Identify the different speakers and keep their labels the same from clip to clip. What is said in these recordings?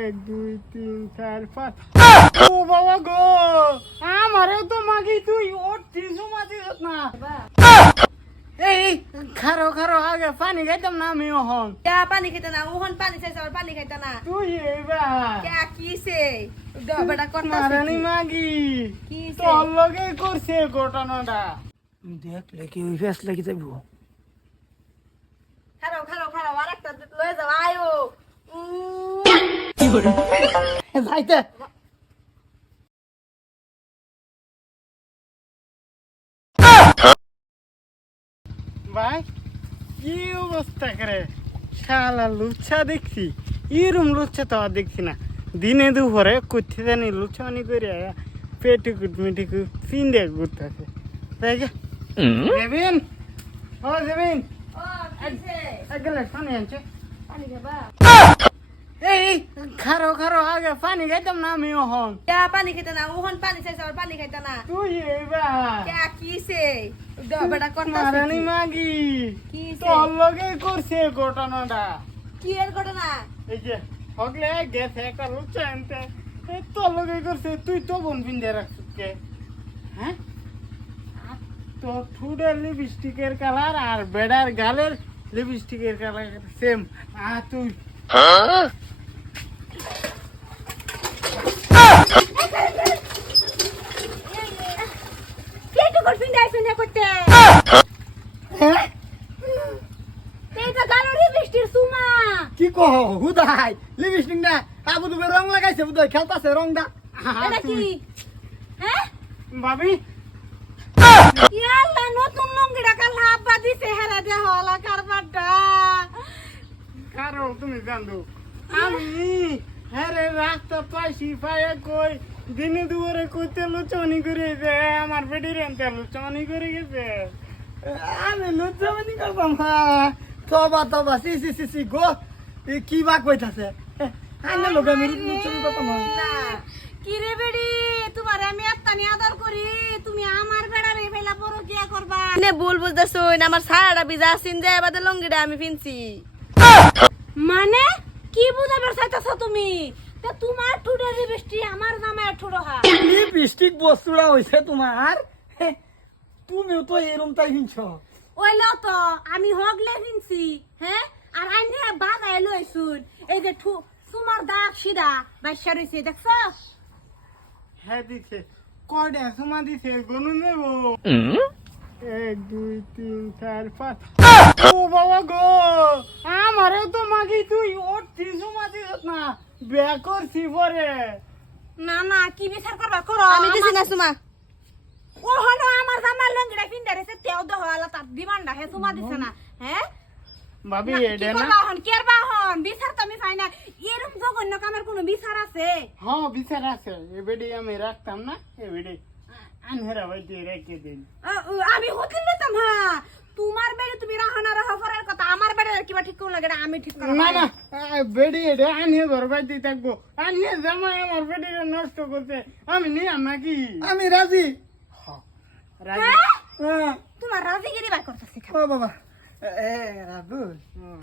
Speaker 1: এক দুই তিন চার পাঁচ। ও বাবা গো! আমারে তো মাগি তুই ওর তিনশো মাঝে না। এই খারো খারো আগে পানি খাইতাম না আমি হন
Speaker 2: কে পানি খাইতে না? ওহন পানি চাইছে আর পানি খাইতে না।
Speaker 1: তুই এবার
Speaker 2: কে কিসে বেটা করতে
Speaker 1: মারানি মাগি।
Speaker 2: কিসে
Speaker 1: তোর লগে করছে ঘটনাটা।
Speaker 3: দেখলে কি ওই ফেস লাগি যাইব?
Speaker 2: খারো খারো খারো আরেকটা লয়ে যাও আয়ো।
Speaker 3: যাইতে
Speaker 1: ভাই কি অবস্থা করে? শালা লুচ্ছা দেখছি। এরম লুচ্ছা তো আর দেখছি না। দিনে দুপুরে করতে জানি লুচ্ছানি করে পেটিকুট মিটিকুট চিন্তা করতেছে তাই গে দেবেন ও দেবেন এক গ্লাস পানি আনছে। খারো খারো আগে পানি খাইতাম না আমি হন
Speaker 2: কে পানি খাইতে না? ওহন পানি চাইছে আর পানি খাইতে না।
Speaker 1: তুই এবার
Speaker 2: কে কিসে? বেটা করতে
Speaker 1: মারানি মাগি।
Speaker 2: কিসে?
Speaker 1: তোর লগে করছে ঘটনাটা।
Speaker 2: কি এর ঘটনা?
Speaker 1: এই যে হগলে গেছে একটা লুচ্ছা আনতে এই তোর লগে করছে তুই তো বোন পিন্ধে রাখছিস কে? হ্যাঁ? তোর ঠুডের লিপস্টিকের কালার আর বেড়ার গালের লিপস্টিকের কালার সেম আর তুই
Speaker 2: কে
Speaker 3: কহ? হুদাই লিপস্টিক না আবু তুমি রং লাগাইছে বুঝাই খেলতাছে রংটা।
Speaker 1: আর
Speaker 2: এটা কি? হ্যাঁ?
Speaker 1: ভাবি।
Speaker 2: ইয়াল্লা নতুন লঙ্গিটা কাল আব্বা দিছে হেরা দে হলা কারবারটা
Speaker 1: কারও তুমি জানো আমি হ্যাঁ রে রাস্তা পাইছি পায়ে কই? দিনে দুপুরে কইতে লুচনি করে যে আমার বেডি রেন্তে লুচনি করে গেছে।
Speaker 3: আমি লুচ্চামানি করবাম হ্যাঁ তবা তবা সি সি সি সি গো। এ কি বা কইতাছে? আইনে লোক আমি লুচ্চামি করতাম
Speaker 2: কি রে বেডি? তোমার আমি আত্মানি আদর করি। তুমি আমার বেড়া রে ফেলা পরো কি করবা। নে ভুল বুঝতেছ না আমার সারাটা ভিজা আসিন যে বাদে লঙ্গিটা আমি পিনছি মানে? কি বুঝাবার চাইতাছ তুমি? তে তোমার টুডে বৃষ্টি আমার নামে ঠুডো হা।
Speaker 3: লিপস্টিক বস্তুটা হইছে তোমার তুমিও তো এরম তাই হিংস
Speaker 2: ওইলো তো আমি হগলে ফিনছি হ্যাঁ আর আইনে বাগায় লইছুন এই যে ঠু তোমার দাগ সিধা বাইশা রইছে দেখছ?
Speaker 1: হ্যাঁ দিছে কয়টা সমা দিছে গনুন দেবো এক দুই তিন চার পাঁচ। ও বাবা গো আমারে তো মাগি তুই ওর তিনশো মাঝে না বিয়া করছি পরে।
Speaker 2: না না কি বিচার করবা? করো আমি দিছি না সুমা। ও হলো আমার জামার লঙ্গিটা পিন্দা রেছে তেও দহ আলা তার ডিমান্ডা হে সুমা দিছে না হ্যাঁ
Speaker 1: ভাবি
Speaker 2: না, কি
Speaker 1: এটা না?
Speaker 2: করবা হন? কেরবা হন? বিচার তো আমি পাই না। এরকম জঘন্য কামের কোনো বিচার আছে?
Speaker 1: হ্যাঁ বিচার আছে। এবারে আমি রাখতাম না এবারে আনহেরা হইতে রেখে দিন।
Speaker 2: আমি হোটেল নিতাম হ্যাঁ। তোমার বেড়ে তুমি রাহনা রাহ করার কথা আমার বেড়ে কিবা ঠিক কোন লাগে না আমি ঠিক করব
Speaker 1: না না বেডি এটা আনহে ঘর বাড়িতে থাকব। আনহে জামাই আমার বেডিটা নষ্ট করছে। আমি নিলাম নাকি?
Speaker 3: আমি রাজি।
Speaker 1: রাজি।
Speaker 2: হ্যাঁ?
Speaker 3: হ্যাঁ।
Speaker 2: তোমার রাজিগিরি বাই করতেছি
Speaker 3: ও বাবা। এ রাবুল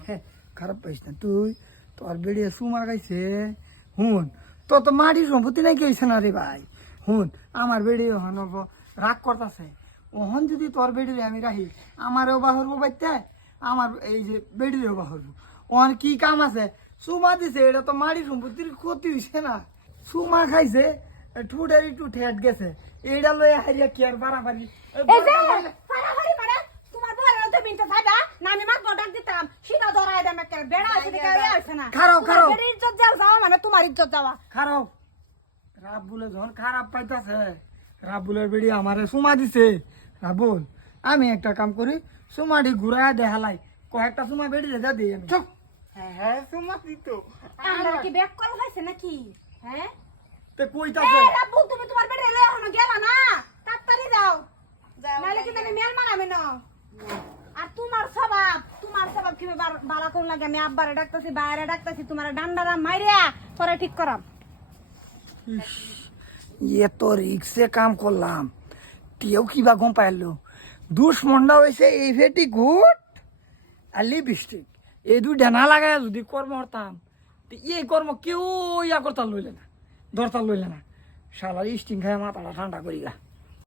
Speaker 3: হে, খারাপ পাইস না তুই। তোর বেড়িয়ে সুমা গাইছে। হুন তো তো মাটির সম্পত্তি নাকি হইছে না রে ভাই? হুন আমার বেড়ি হন রাগ করতেছে। ওহন যদি তোর বেড়িরে আমি রাখি আমারও বাহরবো বাইতে আমার এই যে বেড়িরেও বাহরবো ওহন কি কাম আছে? সুমা দিছে এটা তো মাটির সম্পত্তির ক্ষতি হইছে না। সুমা খাইছে ঠুটের একটু ঠেট গেছে। এইটা লয়ে হারিয়া কি আর বাড়াবাড়ি?
Speaker 2: ফারাফারি মানে
Speaker 3: খারাপ, খারাপ।
Speaker 2: ইজ্জত যাও যাওয়া মানে তোমার ইজ্জত যাওয়া।
Speaker 3: খারাপ রাবুলে যখন খারাপ পাইতাছে রাবুলের বেড়ি আমারে সুমা দিছে। রাবুল আমি একটা কাম করি সুমাটি ঘুরায় দেখালাই। কয়েকটা সুমা বেড়ি রেজা দিই আমি। চুপ।
Speaker 1: হ্যাঁ হ্যাঁ তোমার দিত।
Speaker 2: আমরা কি ব্যাক কল হইছে নাকি? হ্যাঁ?
Speaker 3: তে কইতাছে?
Speaker 2: রাব্বু তুমি তোমার বেড়ে লয়ে এখনও গেলা না? তাড়াতাড়ি যাও। নাহলে কিন্তু আমি মেল মারাবে না। আর তোমার স্বভাব তোমার স্বভাব কি বালা কোন লাগে? আমি আব্বারে ডাকতেছি বাইরে ডাকতেছি তোমার ডান্ডারা মাইরিয়া পরে ঠিক করাম।
Speaker 3: ইয়ে তো রিক্সে কাম করলাম। তেও কিবা গম পাইলো? দুষ্মন্ডা হয়েছে এই ভেটি গুট আর লিপস্টিক। এই দুই ডেনা লাগায় যদি কর্ম হরতাম এই কর্ম কেউ ইয়া করতাল লইলে না দরতাল লইলে না। শালার স্টিং খায় মাথাটা ঠান্ডা করি গা